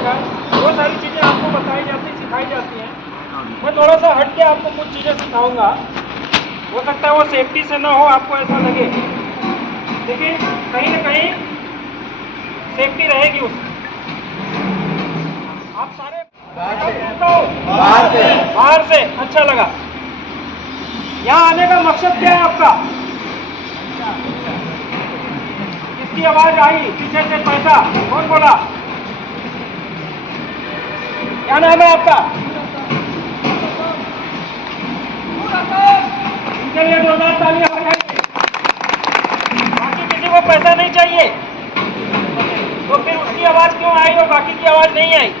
वो सारी चीज़ें आपको बताई जाती सिखाई जाती हैं। मैं थोड़ा सा हट के आपको कुछ चीज़ें सिखाऊंगा। हो सकता है वो सेफ्टी से ना हो, आपको ऐसा लगे, लेकिन कहीं ना कहीं सेफ्टी रहेगी उसमें। आप सारे बाहर से अच्छा लगा। यहाँ आने का मकसद क्या है आपका? किसकी आवाज आई पीछे से? पैसा कौन बोला? क्या नाम है आपका? इनके लिए जोरदार तालियां हो जाएगी। बाकी किसी को पैसा नहीं चाहिए तो फिर उसकी आवाज क्यों आई और बाकी की आवाज नहीं आई?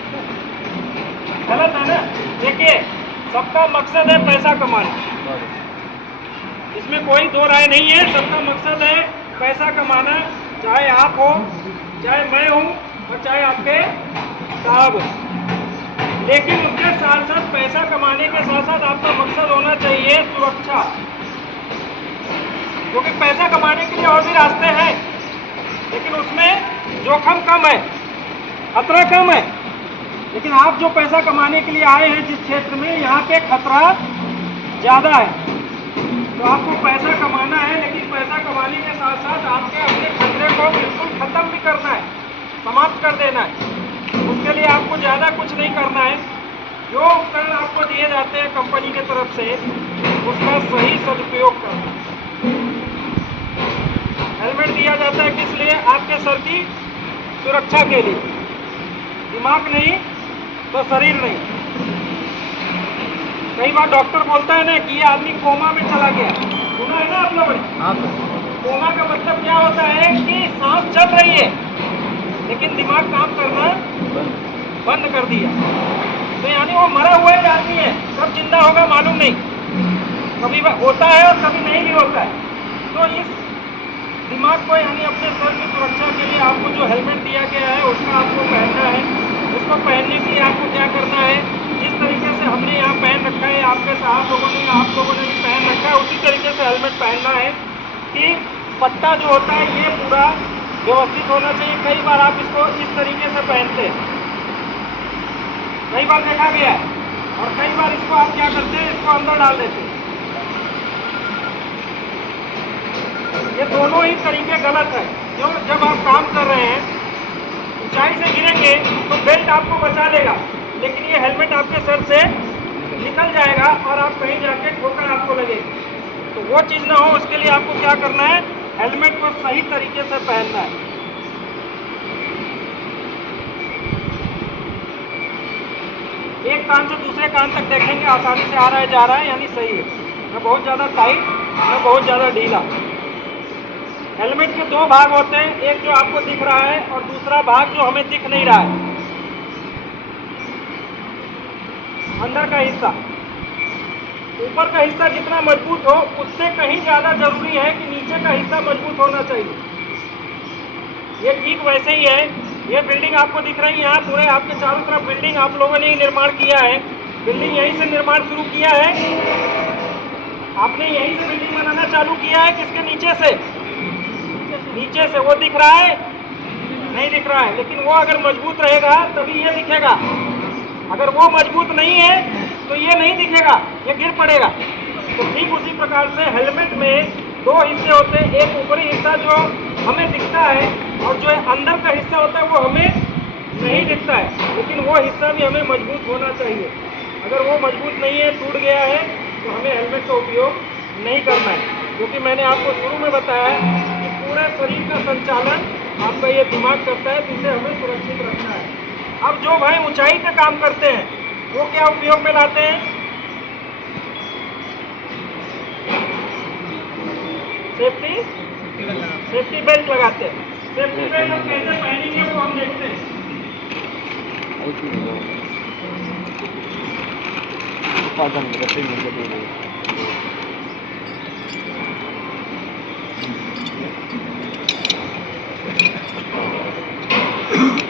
गलत है ना। देखिए, सबका मकसद है पैसा कमाना, इसमें कोई दो राय नहीं है। सबका मकसद है पैसा कमाना, चाहे आप हो, चाहे मैं हूं और चाहे आपके साहब हो। लेकिन उसके साथ साथ पैसा कमाने के साथ साथ आपका मकसद होना चाहिए सुरक्षा, क्योंकि पैसा कमाने के लिए और भी रास्ते हैं, लेकिन उसमें जोखिम कम है, खतरा कम है। लेकिन आप जो पैसा कमाने के लिए आए हैं जिस क्षेत्र में, यहाँ पे खतरा ज़्यादा है। तो आपको पैसा कमाना है, लेकिन पैसा कमाने के साथ साथ आपके अपने खतरे को बिल्कुल खत्म भी करना है, समाप्त कर देना है। उसके लिए आपको ज़्यादा कुछ नहीं करना है। जो उपकरण आपको दिए जाते हैं कंपनी की तरफ से, उसका सही सदुपयोग करना। हेलमेट दिया जाता है किस लिए? आपके सर की सुरक्षा के लिए। दिमाग नहीं तो शरीर नहीं। कई बार डॉक्टर बोलता है ना कि ये आदमी कोमा में चला गया, सुना है ना आप लोगों ने? कोमा का मतलब क्या होता है कि सांस चल रही है लेकिन दिमाग काम करना बंद कर दिया। तो यानी वो मरा हुआ ही आदमी है, कब जिंदा होगा मालूम नहीं, कभी होता है और कभी नहीं भी होता है। तो इस दिमाग को यानी अपने सर की सुरक्षा के लिए आपको जो हेलमेट दिया गया है उसका आपको पहनना है। उसको पहनने के लिए आपको क्या करना है? जिस तरीके से हमने यहाँ पहन रखा है, आपके साहब लोगों ने, आप लोगों ने भी पहन रखा है, उसी तरीके से हेलमेट पहनना है कि पट्टा जो होता है ये पूरा व्यवस्थित होना चाहिए। कई बार आप इसको इस तरीके से पहनते हैं, कई बार देखा गया है, और कई बार इसको आप क्या करते हैं, इसको अंदर डाल देते हैं। ये दोनों ही तरीके गलत है। क्यों? जब आप काम कर रहे हैं, ऊंचाई से गिरेंगे तो बेल्ट आपको बचा लेगा, लेकिन ये हेलमेट आपके सर से निकल जाएगा और आप कहीं जाके ठोकर आपको लगेगी। तो वो चीज़ ना हो, उसके लिए आपको क्या करना है? हेलमेट को सही तरीके से पहनना है। एक कान से दूसरे कान तक देखेंगे, आसानी से आ रहा है जा रहा है, यानी सही है, न बहुत ज़्यादा टाइट न बहुत ज़्यादा ढीला। हेलमेट के दो भाग होते हैं, एक जो आपको दिख रहा है और दूसरा भाग जो हमें दिख नहीं रहा है, अंदर का हिस्सा। ऊपर का हिस्सा जितना मजबूत हो उससे कहीं ज़्यादा जरूरी है कि नीचे का हिस्सा मजबूत होना चाहिए। ये ठीक वैसे ही है। ये बिल्डिंग आपको दिख रही है, यहाँ पूरे आपके चारों तरफ बिल्डिंग आप लोगों ने ही निर्माण किया है। बिल्डिंग यहीं से निर्माण शुरू किया है, आपने यहीं से बिल्डिंग बनाना चालू किया है। किसके नीचे से? नीचे से। वो दिख रहा है? नहीं दिख रहा है, लेकिन वो अगर मजबूत रहेगा तभी ये दिखेगा। अगर वो मजबूत नहीं है तो ये नहीं दिखेगा, ये गिर पड़ेगा। तो ठीक उसी प्रकार से हेलमेट में दो हिस्से होते हैं, एक ऊपरी हिस्सा जो हमें दिखता है और जो अंदर का हिस्सा होता है वो हमें नहीं दिखता है, लेकिन वो हिस्सा भी हमें मजबूत होना चाहिए। अगर वो मजबूत नहीं है, टूट गया है, तो हमें हेलमेट का उपयोग नहीं करना है। क्योंकि मैंने आपको शुरू में बताया कि पूरे शरीर का संचालन आपका ये दिमाग करता है, जिससे हमें सुरक्षित रखना है। अब जो भाई ऊंचाई पे काम करते हैं वो क्या उपयोग में लाते हैं? सेफ्टी बेल्ट लगाते हैं। सेफ्टी बेल्ट हम कैसे पहनेंगे वो हम देखते हैं।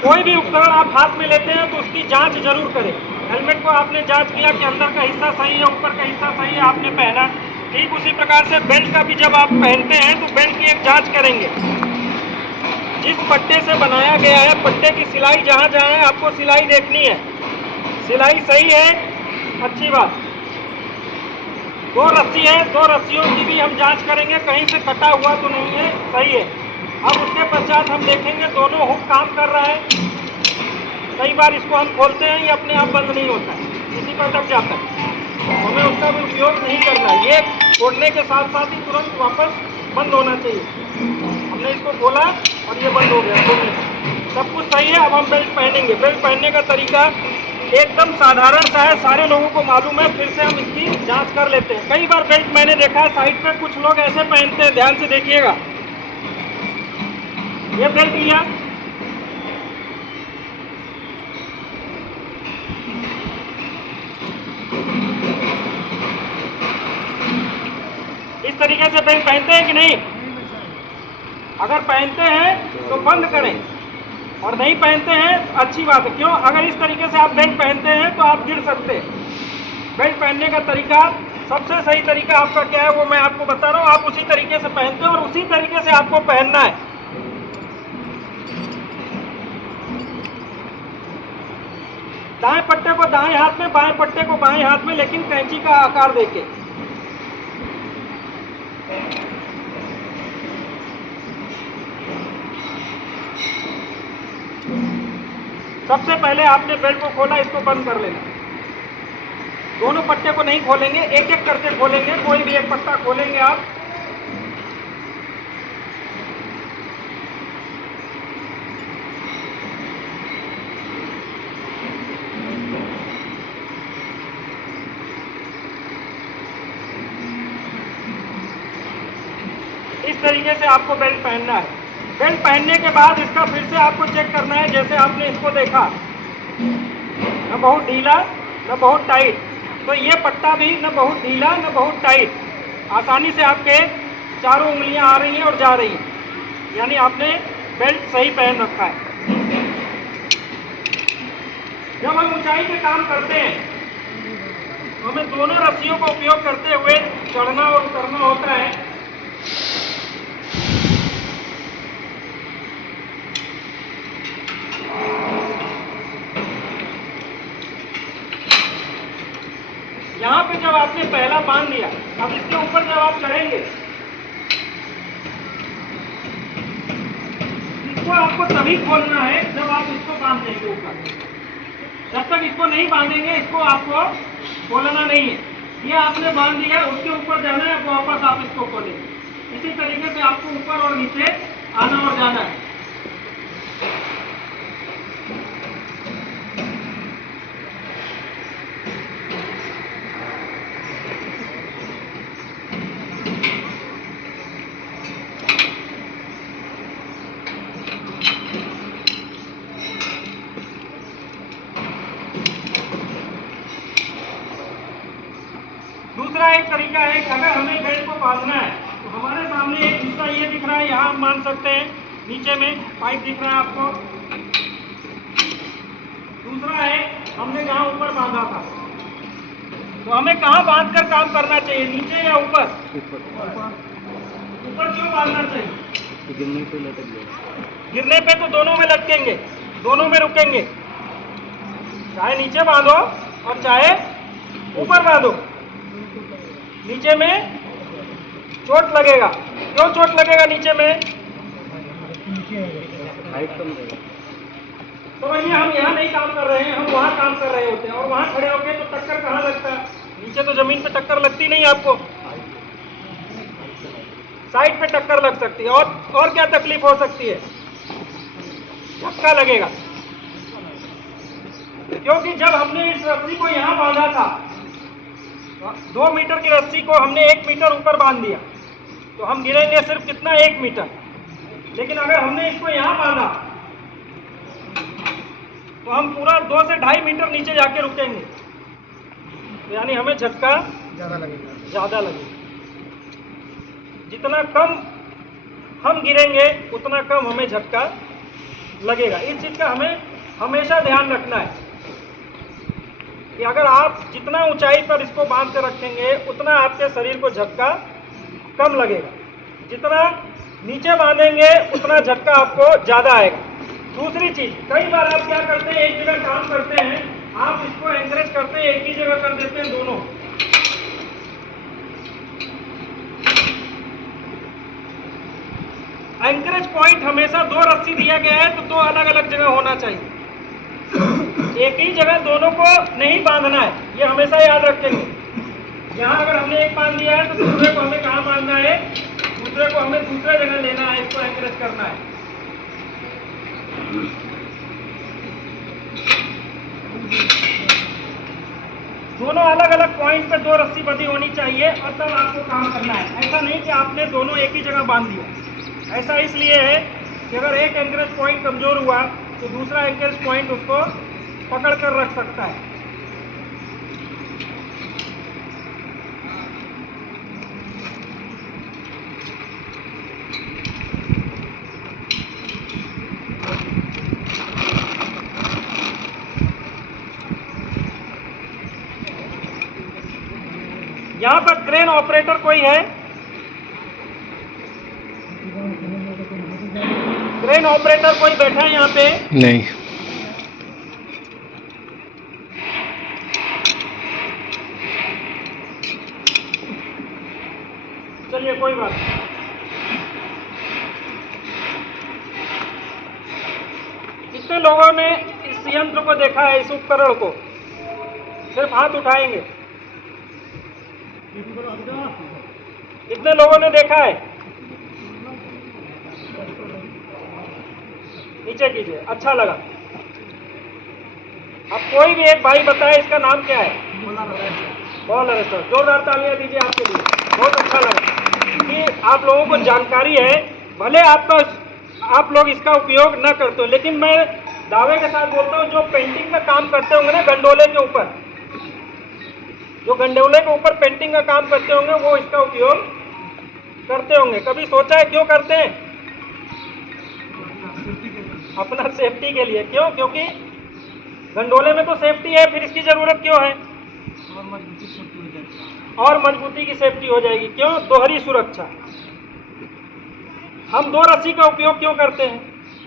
कोई भी उपकरण आप हाथ में लेते हैं तो उसकी जांच जरूर करें। हेलमेट को आपने जांच किया कि अंदर का हिस्सा सही है, ऊपर का हिस्सा सही है, आपने पहना। ठीक उसी प्रकार से बेल्ट का भी जब आप पहनते हैं तो बेल्ट की एक जांच करेंगे। जिस पट्टे से बनाया गया है, पट्टे की सिलाई जहाँ जहाँ है आपको सिलाई देखनी है। सिलाई सही है, अच्छी बात। 2 रस्सी है, 2 रस्सियों की भी हम जांच करेंगे कहीं से कटा हुआ तो नहीं है, सही है। अब उसके पश्चात हम देखेंगे दोनों हुक काम कर रहा है। कई बार इसको हम खोलते हैं, ये अपने आप बंद नहीं होता है, इसी पर दब जाता है, हमें उसका भी उपयोग नहीं करना। ये खोलने के साथ साथ ही तुरंत वापस बंद होना चाहिए। हमने इसको खोला और ये बंद हो गया खोलने का, सब कुछ सही है। अब हम बेल्ट पहनेंगे। बेल्ट पहनने का तरीका एकदम साधारण सा है, सारे लोगों को मालूम है, फिर से हम इसकी जांच कर लेते हैं। कई बार बेल्ट मैंने देखा है साइड पे कुछ लोग ऐसे पहनते हैं, ध्यान से देखिएगा। ये बेल्ट लिया, इस तरीके से बेल्ट पहनते हैं कि नहीं? अगर पहनते हैं तो बंद करें, और नहीं पहनते हैं तो अच्छी बात है। क्यों? अगर इस तरीके से आप बेल्ट पहनते हैं तो आप गिर सकते हैं। बेल्ट पहनने का तरीका, सबसे सही तरीका आपका क्या है वो मैं आपको बता रहा हूँ। आप उसी तरीके से पहनते हैं और उसी तरीके से आपको पहनना है। दाएं पट्टे को दाएं हाथ में, बाएं पट्टे को बाएं हाथ में, लेकिन कैंची का आकार देके। सबसे पहले आपने बेल्ट को खोला, इसको बंद कर लेना। दोनों पट्टे को नहीं खोलेंगे, एक एक करके खोलेंगे। कोई भी एक पट्टा खोलेंगे आप। इस तरीके से आपको बेल्ट पहनना है। बेल्ट पहनने के बाद इसका फिर से आपको चेक करना है, जैसे आपने इसको देखा, न बहुत ढीला न बहुत टाइट। तो ये पट्टा भी न बहुत ढीला न बहुत टाइट, आसानी से आपके चारों उंगलियां आ रही हैं और जा रही हैं, यानी आपने बेल्ट सही पहन रखा है। जब हम ऊंचाई पे काम करते हैं तो हमें दोनों रस्सियों का उपयोग करते हुए चढ़ना और उतरना होता है। यहाँ पे जब आपने पहला बांध दिया, अब इसके ऊपर जब आप चढ़ेंगे, इसको आपको तभी खोलना है जब आप इसको बांध देंगे ऊपर। जब तक इसको नहीं बांधेंगे, इसको आपको खोलना नहीं है। ये आपने बांध दिया, उसके ऊपर जाना है, वापस आप इसको खोलेंगे। इसी तरीके से आपको ऊपर और नीचे आना और जाना है। दूसरा एक तरीका है कि अगर हमें बेल्ट को बांधना है तो हमारे सामने एक हिस्सा ये दिख रहा है, यहाँ हम बांध सकते हैं। नीचे में पाइप दिख रहा है आपको। दूसरा है, हमने जहाँ ऊपर बांधा था, तो हमें कहाँ बांध कर काम करना चाहिए, नीचे या ऊपर? ऊपर क्यों बांधना चाहिए? गिरने पे लटक जाए। गिरने पे तो दोनों में लटकेंगे, दोनों में रुकेंगे। चाहे नीचे बांधो और चाहे ऊपर बांधो, नीचे में चोट लगेगा। क्यों चोट लगेगा नीचे में? हाइट कम रहेगा। तो भैया हम यहाँ नहीं काम कर रहे हैं, हम वहाँ काम कर रहे होते हैं, और वहाँ खड़े होके तो टक्कर कहाँ लगता है? नीचे तो जमीन पे टक्कर लगती नहीं आपको, साइड पे टक्कर लग सकती है। और क्या तकलीफ हो सकती है? झटका लगेगा। क्योंकि जब हमने इस रस्सी को यहाँ बांधा था, 2 मीटर की रस्सी को हमने 1 मीटर ऊपर बांध दिया, तो हम गिरेंगे सिर्फ कितना? 1 मीटर। लेकिन अगर हमने इसको यहाँ बांधा तो हम पूरा 2 से 2.5 मीटर नीचे जाके रुकेंगे, यानी हमें झटका ज़्यादा लगेगा। जितना कम हम गिरेंगे उतना कम हमें झटका लगेगा। इस चीज़ का हमें हमेशा ध्यान रखना है कि अगर आप जितना ऊंचाई पर इसको बांध कर रखेंगे उतना आपके शरीर को झटका कम लगेगा। जितना नीचे बांधेंगे उतना झटका आपको ज्यादा आएगा। दूसरी चीज, कई बार आप क्या करते हैं, एक जगह काम करते हैं, आप इसको एंकरेज करते हैं, एक ही जगह कर देते हैं दोनों। एंकरेज पॉइंट हमेशा 2 रस्सी दिया गया है तो 2 अलग अलग जगह होना चाहिए। एक ही जगह दोनों को नहीं बांधना है, ये हमेशा याद रखेंगे। यहाँ अगर हमने एक बांध दिया है तो दूसरे को हमें कहाँ बांधना है, दूसरे को हमें दूसरे जगह लेना है, इसको एंकरेज करना है। दोनों अलग अलग पॉइंट पे 2 रस्सी बंधी होनी चाहिए और तब आपको काम करना है। ऐसा नहीं कि आपने दोनों एक ही जगह बांध दिया। ऐसा इसलिए है कि अगर एक एंकरेज पॉइंट कमजोर हुआ तो दूसरा एंकरेज पॉइंट उसको पकड़ कर रख सकता है। यहाँ पर क्रेन ऑपरेटर कोई है? क्रेन ऑपरेटर कोई बैठा है यहाँ पे? नहीं। चलिए कोई बात नहीं। कितने लोगों ने इस यंत्र को देखा है, इस उपकरण को? सिर्फ हाथ उठाएंगे। कितने लोगों ने देखा है? नीचे कीजिए, अच्छा लगा। अब कोई भी एक भाई बताए इसका नाम क्या है? Ball arrester. जोरदार तालियां दीजिए आपके लिए, बहुत अच्छा लगा कि आप लोगों को जानकारी है। भले आप लोग इसका उपयोग न करते हो, लेकिन मैं दावे के साथ बोलता हूँ जो पेंटिंग का काम करते होंगे ना गंडोले के ऊपर, जो गंडोले के ऊपर पेंटिंग का काम करते होंगे वो इसका उपयोग करते होंगे। कभी सोचा है क्यों करते हैं? अपना सेफ्टी के लिए। क्यों? क्योंकि गंडोले में तो सेफ्टी है, फिर इसकी जरूरत क्यों है? और मजबूती की सेफ्टी हो जाएगी। क्यों? दोहरी सुरक्षा। हम 2 रस्सी का उपयोग क्यों करते हैं?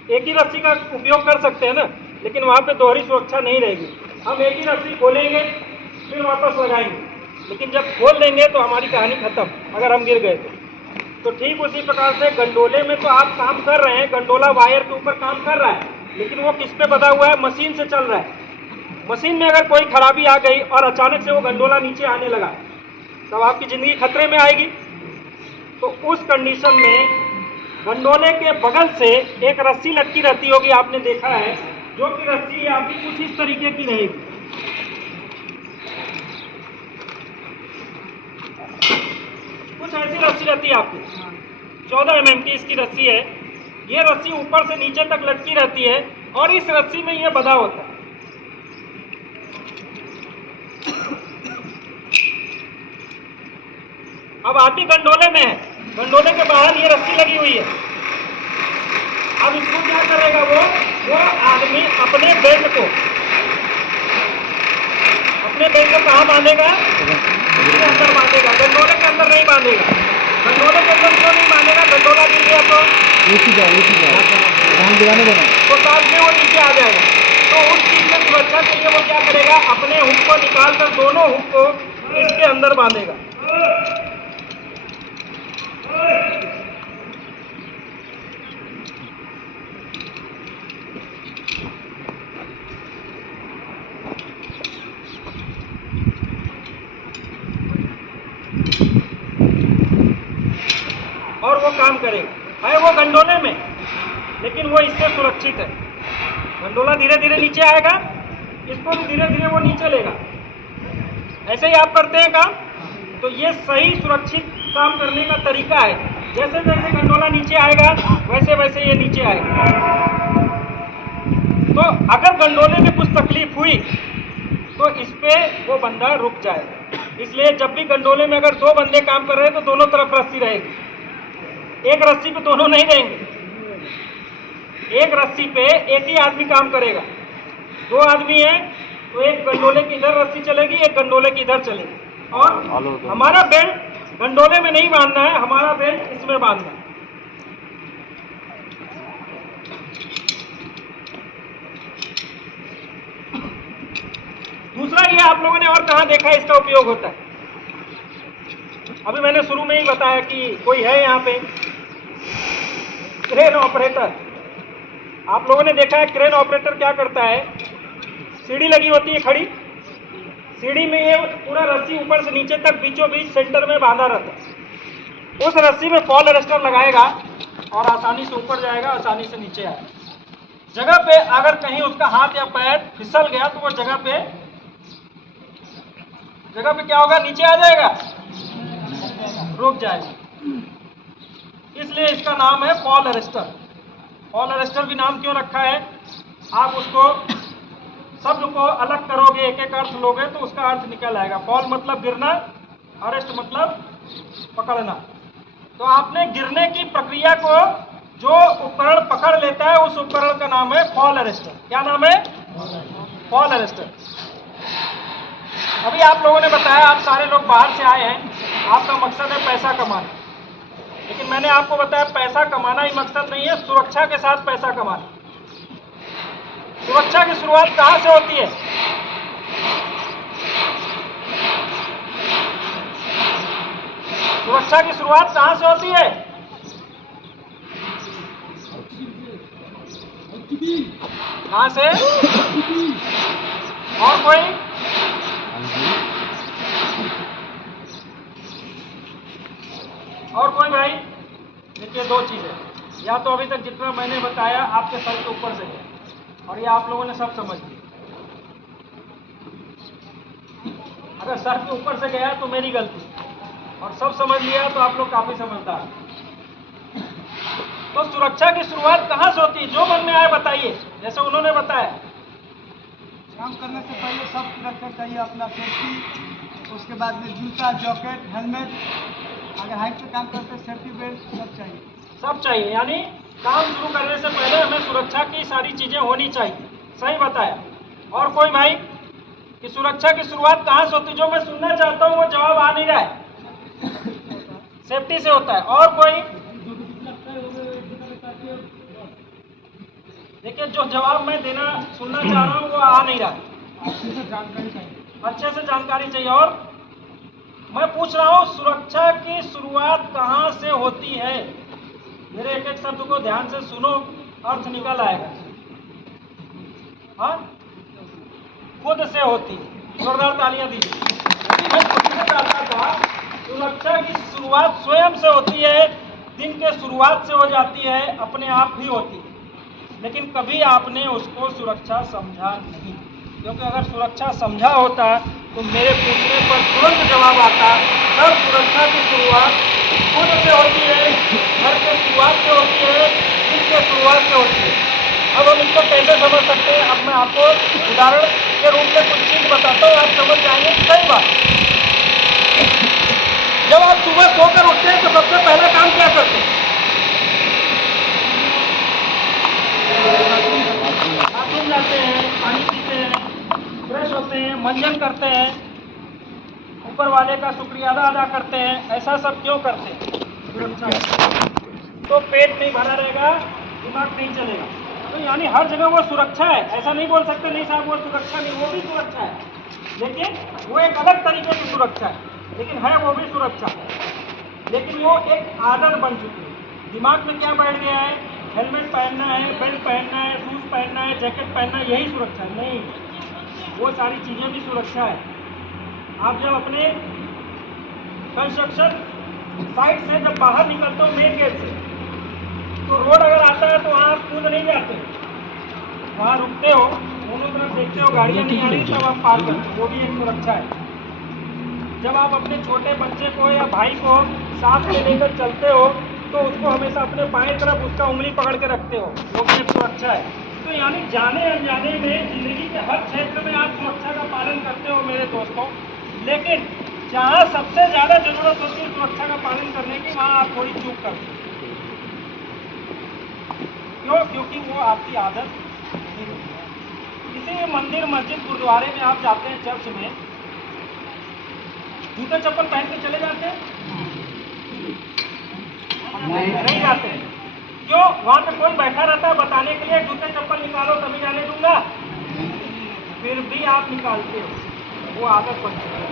एक ही रस्सी का उपयोग कर सकते हैं ना, लेकिन वहां पे दोहरी सुरक्षा नहीं रहेगी। हम एक ही रस्सी खोलेंगे फिर वापस लगाएंगे, लेकिन जब खोल देंगे तो हमारी कहानी खत्म, अगर हम गिर गए तो ठीक उसी प्रकार से गंडोले में तो आप काम कर रहे हैं, गंडोला वायर के ऊपर काम कर रहा है, लेकिन वो किस पे बंधा हुआ है? मशीन से चल रहा है। मशीन में अगर कोई खराबी आ गई और अचानक से वो गंडोला नीचे आने लगा तब आपकी जिंदगी खतरे में आएगी। तो उस कंडीशन में गंडोले के बगल से एक रस्सी लटकी रहती होगी, आपने देखा है, जो कि रस्सी आपकी कुछ इस तरीके की रहेगी। कुछ ऐसी रस्सी रहती है आपकी, 14 mm की इसकी रस्सी है। ये रस्सी ऊपर से नीचे तक लटकी रहती है और इस रस्सी में ये बंधा होता है। अब आदमी गंडोले में है, गंडोले के बाहर ये रस्सी लगी हुई है। अब इसको क्या करेगा? वो आदमी अपने बेल्ट को कहाँ बांधेगा? इसके अंदर बांधेगा, गंडोले के अंदर नहीं बांधेगा। गंडोले के अंदर क्यों नहीं बांधेगा? गंडोला गिर गया तो साथ में वो नीचे आ जाएगा। तो उस चीज में सुरक्षा के लिए वो क्या करेगा? अपने हुक को निकाल कर दोनों हुक को इसके अंदर बांधेगा। और वो काम करेगा। है वो गंडोले में, लेकिन वो इससे सुरक्षित है। गंडोला धीरे धीरे नीचे आएगा, इसको भी धीरे धीरे वो नीचे लेगा। ऐसे ही आप करते हैं काम, तो ये सही सुरक्षित काम करने का तरीका है। जैसे जैसे गंडोला नीचे आएगा वैसे वैसे ये नीचे आएगा। तो अगर गंडोले में कुछ तकलीफ हुई तो इस पे वो बंदा रुक जाएगा। इसलिए जब भी गंडोले में अगर 2 बंदे काम कर रहे हैं तो दोनों तरफ रस्सी रहेगी, एक रस्सी पे दोनों नहीं रहेंगे। एक रस्सी पे एक ही आदमी काम करेगा। 2 आदमी हैं तो एक गंडोले की इधर रस्सी चलेगी, एक गंडोले की इधर चलेगी। और हमारा बेल्ट गंडोले में नहीं बांधना है, हमारा बेल्ट इसमें बांधना है। आप लोगों ने और कहाँ देखा है इसका उपयोग होता है? अभी मैंने शुरू में ही बताया कि कोई है यहाँ पे क्रेन ऑपरेटर। आप लोगों ने देखा है क्रेन ऑपरेटर क्या करता है? सीढ़ी लगी होती है खड़ी, सीढ़ी में ये पूरा रस्सी ऊपर से नीचे तक बीचों बीच सेंटर में बांधा रहता है। उस रस्सी में फॉल अरेस्टर लगाएगा और आसानी से ऊपर जाएगा, आसानी से नीचे आएगा। जगह पे अगर कहीं उसका हाथ या पैर फिसल गया तो वो जगह पे क्या होगा? नीचे आ जाएगा, रुक जाएगा। इसलिए इसका नाम है फॉल अरेस्टर। फॉल अरेस्टर भी नाम क्यों रखा है? आप उसको शब्द को अलग करोगे, एक एक अर्थ लोगे तो उसका अर्थ निकल आएगा। फॉल मतलब गिरना, अरेस्ट मतलब पकड़ना। तो आपने गिरने की प्रक्रिया को जो उपकरण पकड़ लेता है उस उपकरण का नाम है फॉल अरेस्टर। क्या नाम है? Fall arrester. अभी आप लोगों ने बताया आप सारे लोग बाहर से आए हैं, आपका मकसद है पैसा कमाना। लेकिन मैंने आपको बताया पैसा कमाना ही मकसद नहीं है, सुरक्षा के साथ पैसा कमाना। सुरक्षा की शुरुआत कहां से होती है? सुरक्षा की शुरुआत कहां से होती है? कहां से? और कोई? और कोई भाई? देखिए दो चीजें, या तो अभी तक जितना मैंने बताया आपके सर के ऊपर से गया और ये आप लोगों ने सब समझ लिया। अगर सर के ऊपर से गया तो मेरी गलती, और सब समझ लिया तो आप लोग काफी समझदार। तो सुरक्षा की शुरुआत कहां से होती है? जो मन में आए बताइए। जैसे उन्होंने बताया काम करने से पहले सब रखना चाहिए अपना सेफ्टी, उसके बाद में जूता, जैकेट, हेलमेट, अगर हाइट पे काम करते हैं सेफ्टी बेल्ट सब चाहिए। सब चाहिए, यानी काम शुरू करने से पहले हमें सुरक्षा की सारी चीजें होनी चाहिए। सही बताया। और कोई भाई कि सुरक्षा की शुरुआत कहां से होती है? जो मैं सुनना चाहता हूं वो जवाब आ नहीं रहा है। सेफ्टी से होता है। और कोई? देखिए जो जवाब मैं सुनना चाह रहा हूं वो आ नहीं रहा है। अच्छे से जानकारी चाहिए। और मैं पूछ रहा हूं सुरक्षा की शुरुआत कहां से होती है? मेरे एक एक शब्द को ध्यान से सुनो, अर्थ निकल आएगा। हाँ, खुद से होती है। जोरदार तालियां दीजिए। मैं पूछना चाहता था सुरक्षा की शुरुआत स्वयं से होती है, दिन के शुरुआत से हो जाती है, अपने आप ही होती है। लेकिन कभी आपने उसको सुरक्षा समझा नहीं, क्योंकि अगर सुरक्षा समझा होता तो मेरे पूछने पर तुरंत जवाब आता। सर सुरक्षा की शुरुआत खुद से होती है, घर के शुरुआत से होती है, दिन के शुरुआत से होती है। अब हम इसको कैसे समझ सकते हैं? अब मैं आपको उदाहरण के रूप में कुछ चीज बताता हूँ, आप समझ जाएंगे। कई बार जब आप सुबह सोकर उठते हैं तो सबसे पहला काम क्या करते हैं? बाथरूम जाते हैं, पानी पीते हैं, फ्रेश होते हैं, मंजन करते हैं, ऊपर वाले का शुक्रिया अदा करते हैं। ऐसा सब क्यों करते हैं? तो पेट नहीं भरा रहेगा, दिमाग नहीं चलेगा। तो यानी हर जगह वो सुरक्षा है। ऐसा नहीं बोल सकते नहीं साहब वो सुरक्षा नहीं, वो भी सुरक्षा है, लेकिन वो एक अलग तरीके की सुरक्षा है, लेकिन है वो भी सुरक्षा। लेकिन वो एक आदत बन चुकी है। दिमाग में क्या बैठ गया है? हेलमेट पहनना है, बेल्ट पहनना है, शूज पहनना है, जैकेट पहनना है, यही सुरक्षा है। नहीं, वो सारी चीजें भी सुरक्षा है। आप जब अपने कंस्ट्रक्शन साइट से जब बाहर निकलते हो मेन गेट से, तो रोड अगर आता है तो वहाँ आप कूद नहीं जाते, वहाँ रुकते हो, दोनों तरफ देखते हो गाड़ियाँ नहीं आ रही तब आप पार करते हो, वो भी एक सुरक्षा है। जब आप अपने छोटे बच्चे को या भाई को साथ में लेकर चलते हो तो उसको हमेशा अपने बाएं तरफ उसका उंगली पकड़ के रखते हो, वो भी एक सुरक्षा है। तो यानी जाने अनजाने में जिंदगी के हर क्षेत्र में आप सुरक्षा का पालन करते हो मेरे दोस्तों। लेकिन जहाँ सबसे ज्यादा जरूरत होती है सुरक्षा का पालन करने की, वहाँ आप थोड़ी चूक करते हो। क्यों? क्योंकि वो आपकी आदत नहीं होती है। किसी भी मंदिर, मस्जिद, गुरुद्वारे में आप जाते हैं, चर्च में, जूते चप्पल पहन के चले जाते हैं? नहीं जाते हैं। क्यों? वहां पे कोई बैठा रहता है बताने के लिए जूते चप्पल निकालो तभी जाने दूंगा, फिर भी आप निकालते हो। वो आदत बन चुकी है।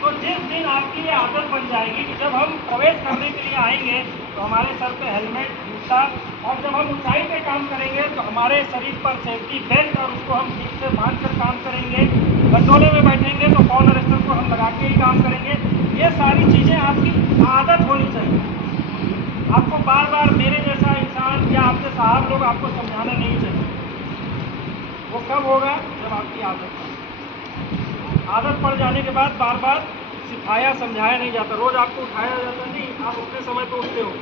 तो जिस दिन आपकी ये आदत बन जाएगी कि जब हम प्रवेश करने के लिए आएंगे तो हमारे सर पे हेलमेट, जूता, और जब हम ऊंचाई पे काम करेंगे तो हमारे शरीर पर सेफ्टी बेल्ट और उसको हम ठीक से बांध कर काम करेंगे। गंडोले में बैठेंगे तो फॉल अरेस्टर को हम लगा के ही काम करेंगे। ये सारी चीज़ें आपकी आदत होनी चाहिए। आपको बार बार मेरे जैसा इंसान या आपके साहब लोग आपको समझाना नहीं चाहिए। वो कब होगा? जब आपकी आदत पड़ जाने के बाद बार बार सिखाया समझाया नहीं जाता। रोज़ आपको उठाया जाता नहीं, आप अपने समय पर उठते हो।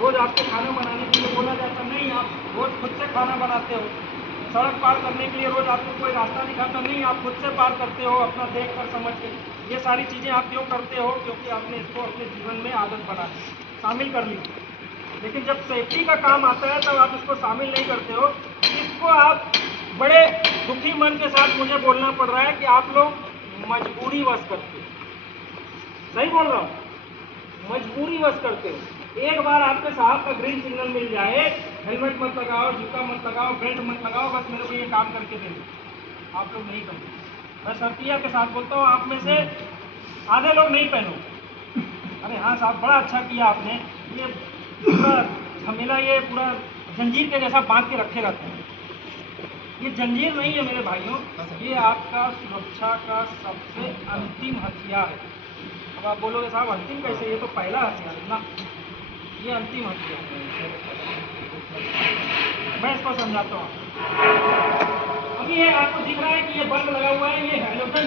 रोज़ आपको खाना बनाने के लिए बोला जाता नहीं, आप रोज़ खुद से खाना बनाते हो। सड़क पार करने के लिए रोज़ आपको कोई रास्ता दिखाता नहीं, आप खुद से पार करते हो अपना देख कर समझ के। ये सारी चीज़ें आप क्यों करते हो? क्योंकि आपने इसको अपने जीवन में आदत बना शामिल कर ली। लेकिन जब सेफ्टी का काम आता है तब आप इसको शामिल नहीं करते हो। इसको आप बड़े दुखी मन के साथ मुझे बोलना पड़ रहा है कि आप लोग मजबूरीवश करते हो। सही बोल रहा हूँ, मजबूरीवश करते हो। एक बार आपके साहब का ग्रीन सिग्नल मिल जाए, हेलमेट मत लगाओ, जूता मत लगाओ, बेल्ट मत लगाओ, बस मेरे को ये काम करके दे दो, आप लोग नहीं करते। मैं शर्तिया के साथ बोलता हूँ, आप में से आधे लोग नहीं पहनो। अरे हाँ साहब, बड़ा अच्छा किया आपने, ये पूरा झमेला ये पूरा जंजीर के जैसा बांध के रखे रहते हैं। ये जंजीर नहीं है मेरे भाइयों, ये आपका सुरक्षा का सबसे अंतिम हथियार है। अब आप बोलोगे साहब अंतिम कैसे? ये तो पहला हथियार है ना, ये अंतिम हथियार है। मैं इसको समझाता हूँ। अभी ये आपको दिख रहा है कि ये बल्ब लगा हुआ है, ये हैलोजन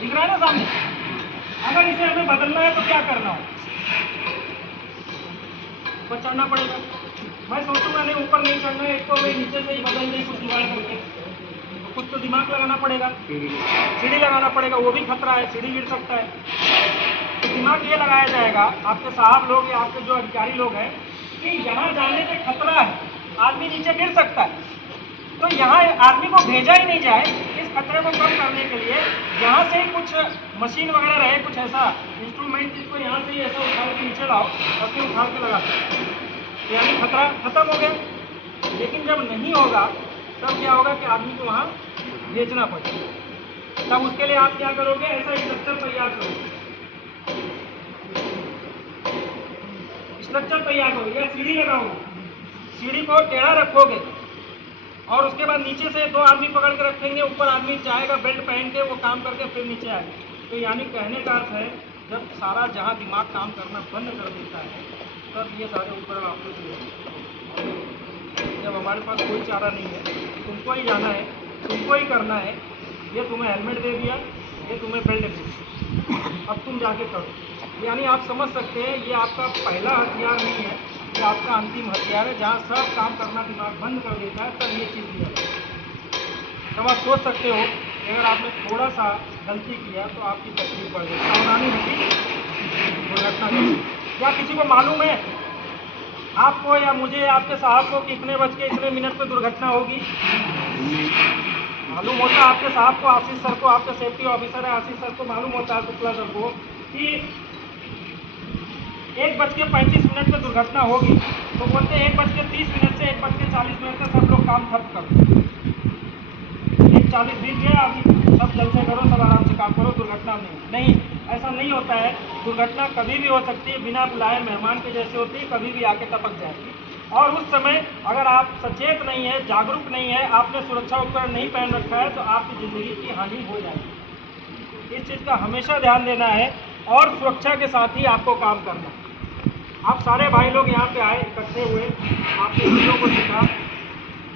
दिख रहा है ना सामने। अगर इसे हमें बदलना है तो क्या करना हो? ऊपर चढ़ना पड़ेगा। मैं सोचूंगा नहीं ऊपर नहीं चढ़ना है, इसको हमें नीचे से ही बदल दें कुछ जुगाड़ करके। तो कुछ तो दिमाग लगाना पड़ेगा, सीढ़ी लगाना पड़ेगा, वो भी खतरा है, सीढ़ी गिर सकता है। तो दिमाग ये लगाया जाएगा आपके साहब लोग या आपके जो अधिकारी लोग हैं कि यहाँ जाने पे खतरा है, आदमी नीचे गिर सकता है, तो यहाँ आदमी को भेजा ही नहीं जाए इस खतरे को कम करने के लिए। यहाँ से ही कुछ मशीन वगैरह रहे, कुछ ऐसा इंस्ट्रूमेंट जिसको यहाँ से ही ऐसा उठाल के नीचे लाओ और फिर उठाल के लगा सकते, यानी खतरा खत्म हो गया। लेकिन जब नहीं होगा तब क्या होगा कि आदमी को वहाँ भेजना पड़ेगा। तब उसके लिए आप क्या करोगे? ऐसा स्ट्रक्चर तैयार करोगे, स्ट्रक्चर तैयार करोगे या सीढ़ी लगाओगे, सीढ़ी को टेढ़ा रखोगे और उसके बाद नीचे से दो आदमी पकड़ के रखेंगे, ऊपर आदमी जाएगा बेल्ट पहन के, वो काम करके फिर नीचे आएगा। तो यानी कहने का अर्थ है जब सारा जहाँ दिमाग काम करना बंद कर देता है तब ये सारे ऊपर आपको शुरू। जब हमारे पास कोई चारा नहीं है, तुमको ही जाना है, तुमको ही करना है। ये तुम्हें हेलमेट दे दिया, ये तुम्हें बेल्ट दे दिया, अब तुम जाके करो। यानी आप समझ सकते हैं ये आपका पहला हथियार नहीं है, ये आपका अंतिम हथियार है। जहाँ सब काम करना दिमाग बंद कर देता है तब ये चीज़ दिया जाता है। तब आप सोच सकते हो कि अगर आपने थोड़ा सा गलती किया तो आपकी तकलीफ बढ़ गई, सावधानी होगी दुर्घटना। क्या किसी को मालूम है आपको या मुझे आपके साहब को कि इतने बज के इतने मिनट पे दुर्घटना होगी? मालूम होता है आपके साहब को, आशीष सर को, आपके सेफ्टी ऑफिसर है आशीष सर को मालूम होता है, शुक्ला सर को, कि 1:35 पे दुर्घटना होगी। तो बोलते हैं 1:30 से 1:40 तक सब लोग काम ठप कर दो। 1:40 बीत गया, अभी सब जल्द से करो, सब आराम से काम करो, दुर्घटना नहीं। ऐसा नहीं होता है। दुर्घटना कभी भी हो सकती है, बिना बुलाए मेहमान के जैसे होती है, कभी भी आके टपक जाएगी। और उस समय अगर आप सचेत नहीं है, जागरूक नहीं है, आपने सुरक्षा उपकरण नहीं पहन रखा है तो आपकी ज़िंदगी की हानि हो जाएगी। इस चीज़ का हमेशा ध्यान देना है और सुरक्षा के साथ ही आपको काम करना है। आप सारे भाई लोग यहाँ पे आए, इकट्ठे हुए, आपने चीज़ों को सीखा,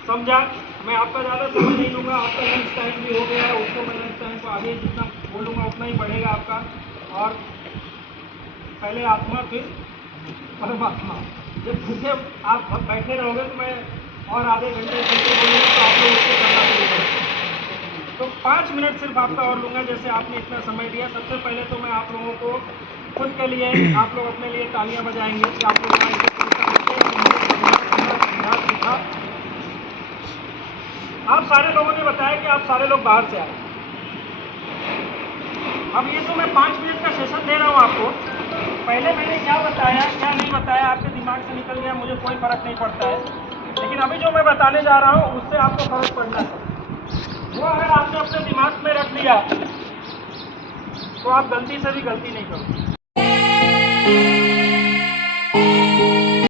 समझा। मैं आपका ज़्यादा समय नहीं लूँगा, आपका लंच टाइम भी हो गया है, उसको मैं लंच टाइम को आगे जितना बोलूँगा उतना ही बढ़ेगा आपका। और पहले आत्मा फिर परमात्मा, जब भूखे आप बैठे रहोगे तो मैं और आधे घंटे बोलूँगा तो आप लोग उसको करना शुरू करेंगे। तो 5 मिनट सिर्फ आपका और लूँगा, जैसे आपने इतना समय दिया। सबसे पहले तो मैं आप लोगों को खुद के लिए, आप लोग अपने लिए तालियां बजाएंगे कि आप लोग सीखा। आप सारे लोगों ने बताया कि आप सारे लोग बाहर से आए। अब ये जो मैं 5 मिनट का सेशन दे रहा हूँ आपको, पहले मैंने क्या बताया क्या नहीं बताया आपके दिमाग से निकल गया, मुझे कोई फ़र्क नहीं पड़ता है। लेकिन अभी जो मैं बताने जा रहा हूँ उससे आपको फ़र्क पड़ना है। वो अगर आपने अपने दिमाग दिया तो आप गलती से भी गलती नहीं करो।